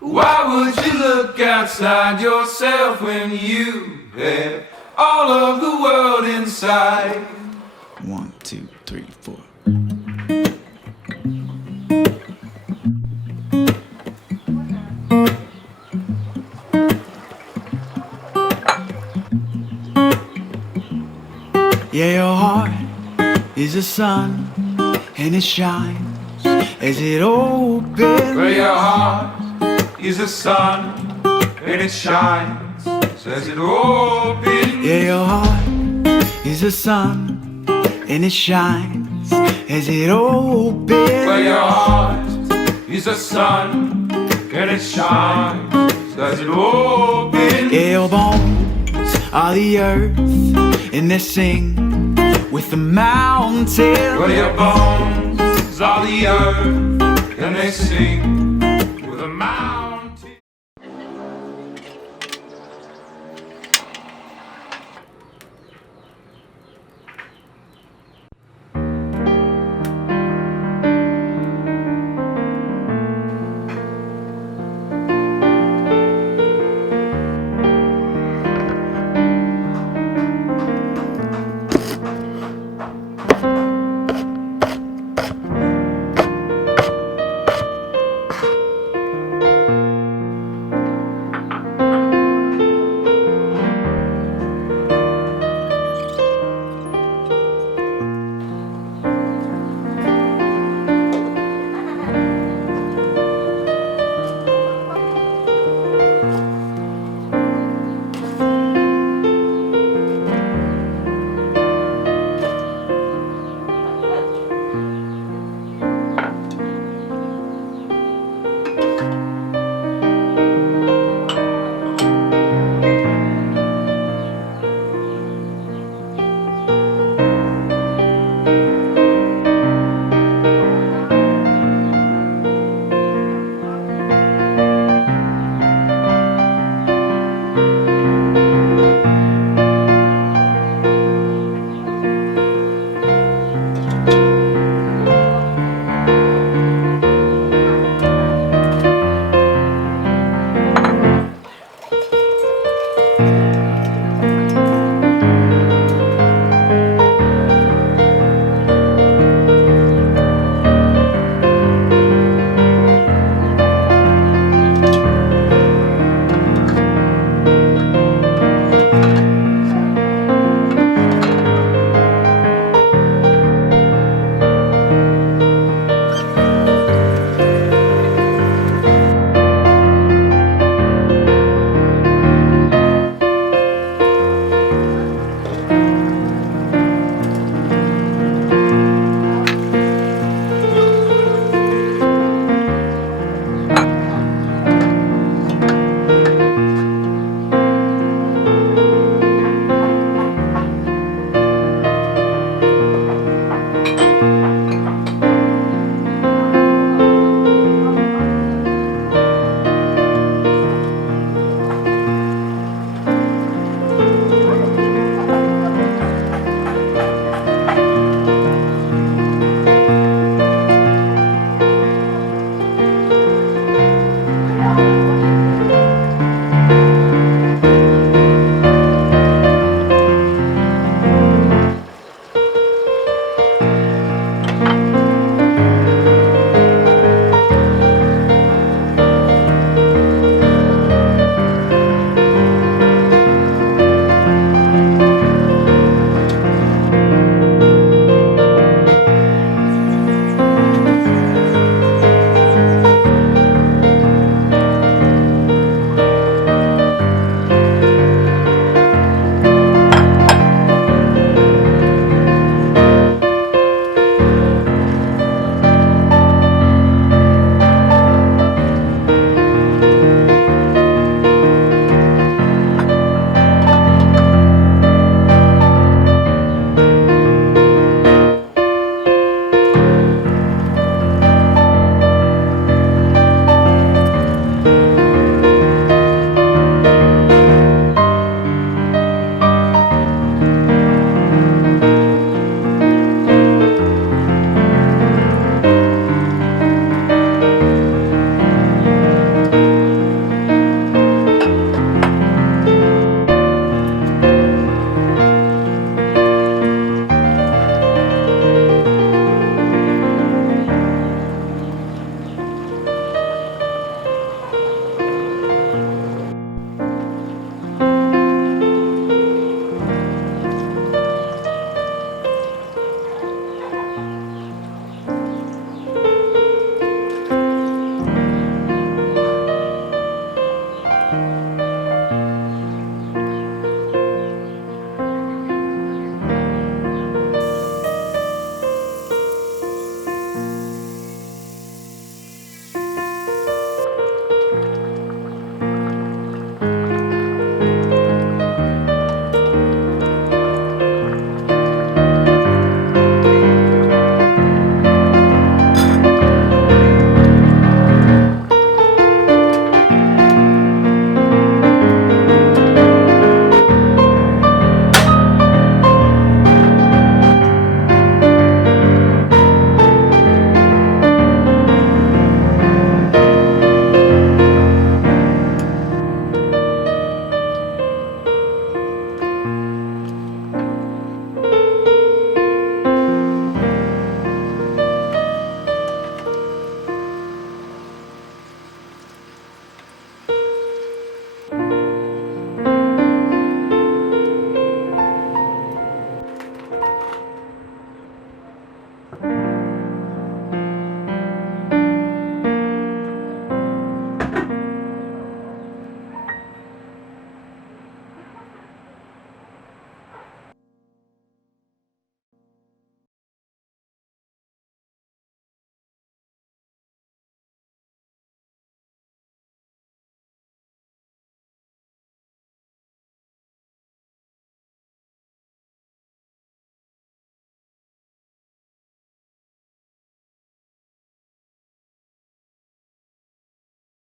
Why would you look outside yourself when you have all of the world inside? 1, 2, 3, 4. Yeah, your heart is a sun, and it shines as it opens. Well, your heart is the sun, and it shines as it opens. Yeah, your heart is a sun, and it shines as it opens. Well, your heart is the sun, and it shines as it opens. Yeah, your bones are the earth, and they sing with the mountains. Well, your bones are the earth, and they sing